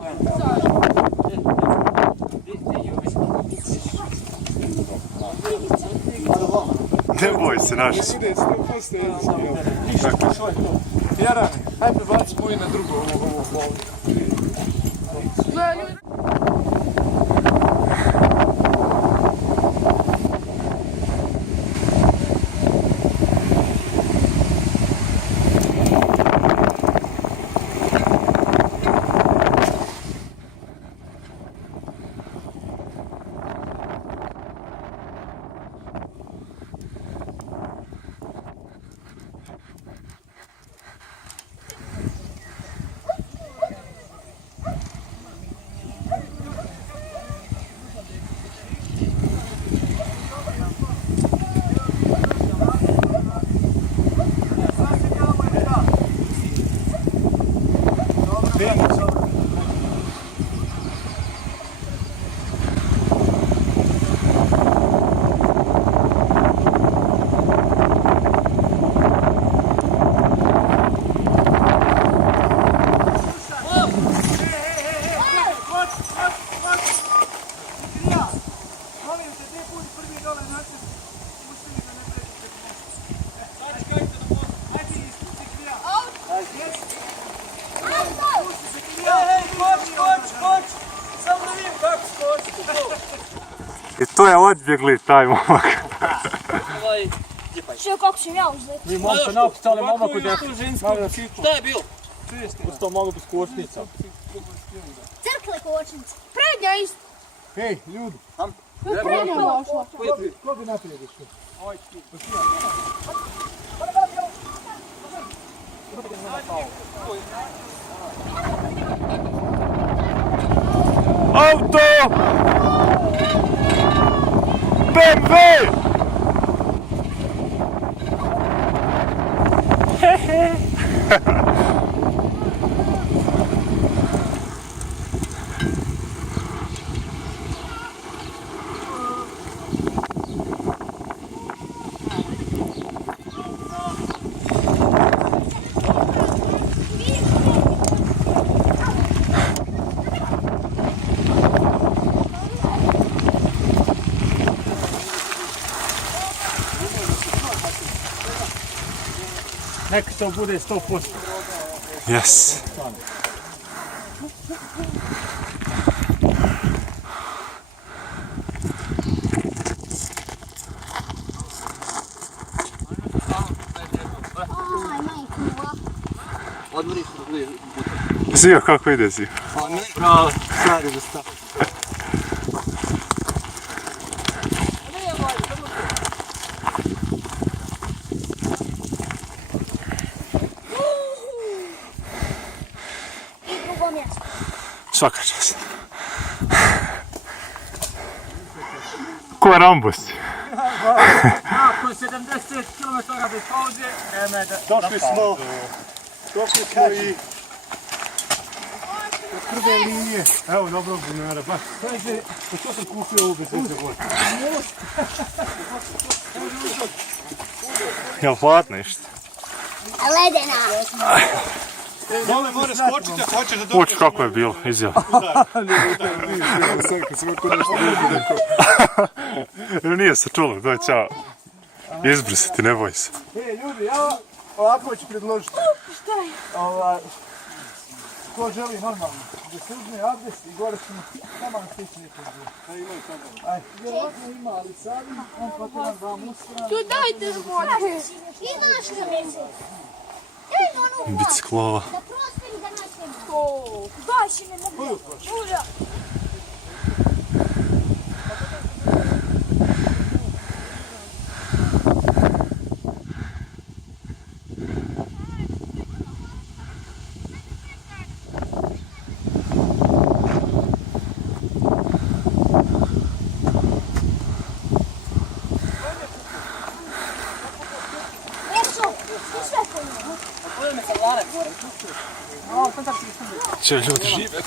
Ne boj se, naši su. Jarane, hajde bacimo i na drugo ovo ovdje. I to je odbjegli taj momak. Što kako sam ja uzeti? Vi momka napucali momak u djecu. Šta je bilo? To mogu biti kočnica. Crkle kočnice. Prednja isto. Hej, ljudi. Prednja došla. Ko bi naprijed išao? Auto! BMW! Neka to bude 100%. Yes. Odmori se. Zio, kako ide Zio? Bravo, sad je da stav. Svaka čast. Ko je Rambus? Nakon 70 km bez pauze, Došli smo i od prve linije. Evo, dobro bunara, baš. Kaže, pa što sam kupio ovu bez veze vode? Jel hladno išta? Ledena. Dole more skočiti ako hoćeš da dođeš. Uči kako je bilo, izjel. Nije se čulo, doj čao. Izbrisati, ne boj se. Ljudi, ja ovako ću predložiti. Ko želi normalno, da se uzme adres i gore ćemo samo stići nekog dvije. Da imaju samo. Ajde, vjerojatno ima, ali sad on potreban dva mustra. Tu dajte zbore. Imaš na mjesec. Biciklova. Da prostim da nastavim. Daj si me mogu. Uža. Če ljudi žive.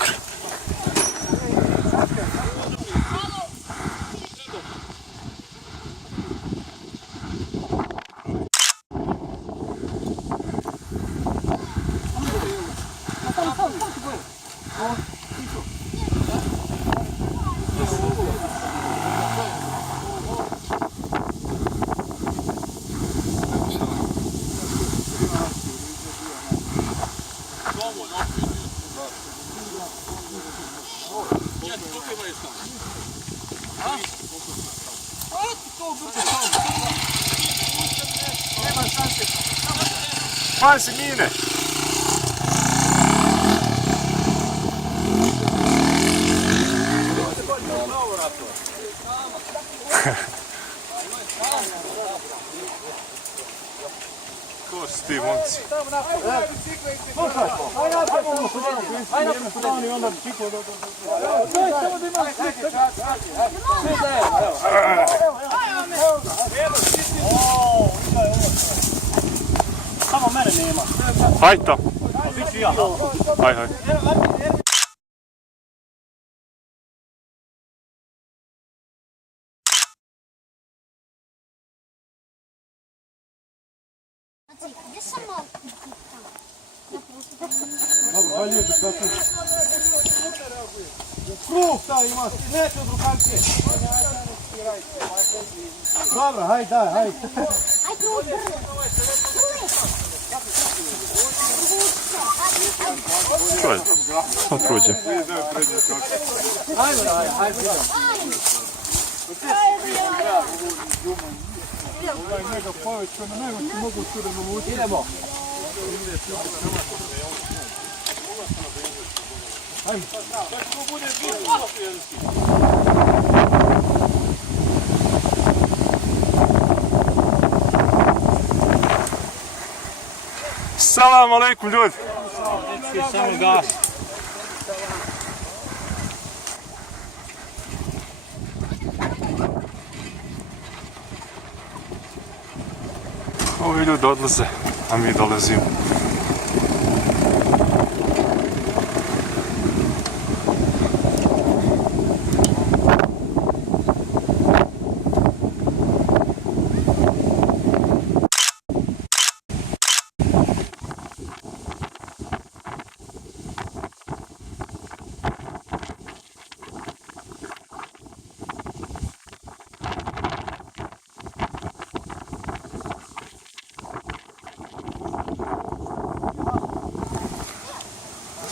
Pasi mine! Ko su ti momci? Samo mene nema. Hajde tam. Biću ja. Hajde. Gdje sam malo? Dobro, hajde ljudi, sad tu. Kruh taj ima, neće od rukanke. Dobro, hajde, daj, hajde. Aj, kruh, To je. Samo prođe. Idemo. Salam aleikum ljudi. Samo gas. Ovi ljudi odlaze, a mi dolazimo.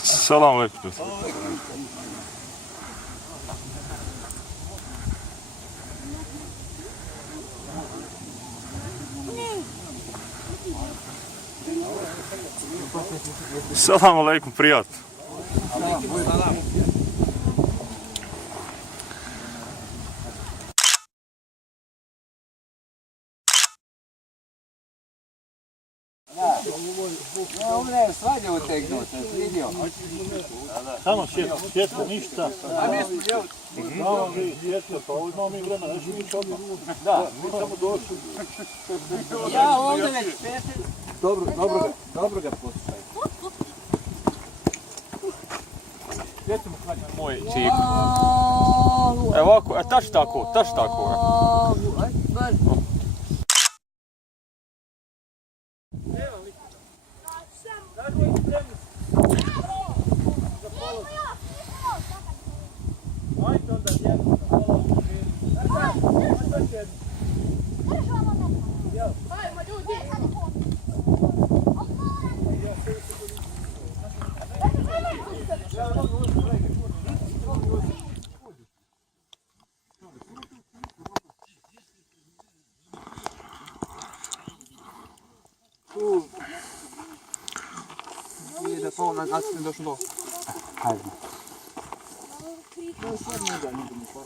Salam aleikum. Salam aleikum, prijatno. Ovdje je svađa utegnuta, vidio. Samo šetko, ništa. A mi smo djel. Znamo mi šetko, pa ovo imamo mi vremena, nećemo mi čovjek. Da, mi samo došli. Ja ovdje već pete. Dobro ga poslušaj. Gdje ćemo klanjati? Moj čik. Evo ovako, taš tako. Nije da to na gasne došlo do. Hajde.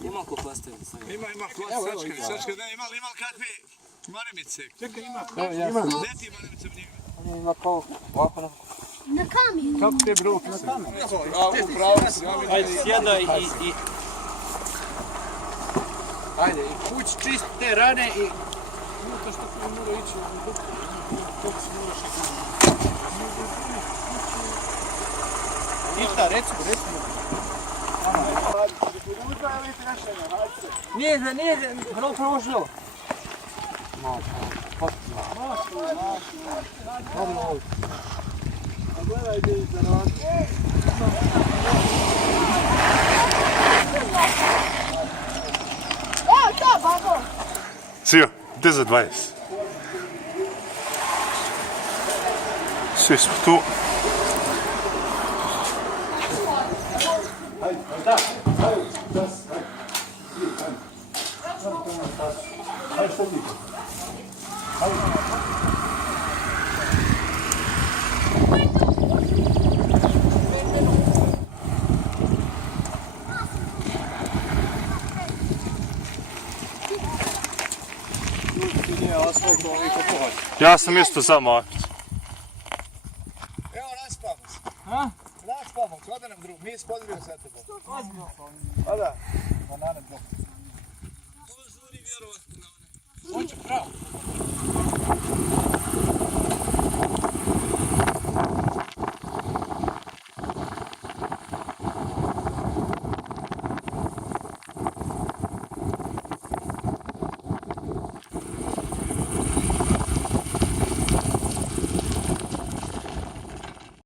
Ima ko postaviti sve. Ima sačka, ne, ima kakve maramice. Čekaj, ima. Ima. Gdje ti maramice u njima? Ima kao ovako na. Na kamiju. Kako te bruke na kameru? Upravo si, ja vidim. Ajde, sjedaj i... Ajde, i kuć čist te rane i... To što ti mora ići u dupu. Kako si moraš ići? Ništa, recimo. Nije, vrlo prošlo. Gledaj gdje je za rad. Evo to, babo. Sio, gdje za 20? Svi smo tu. Ajde, Ajde što ti? Ja sam isto za Makić. Evo raspamo se. A? Raspamo, kada nam drug, mi spodrio sa tebom. Pa da. Banane blok. Ovo žuri vjerovatno na one. On će pravo.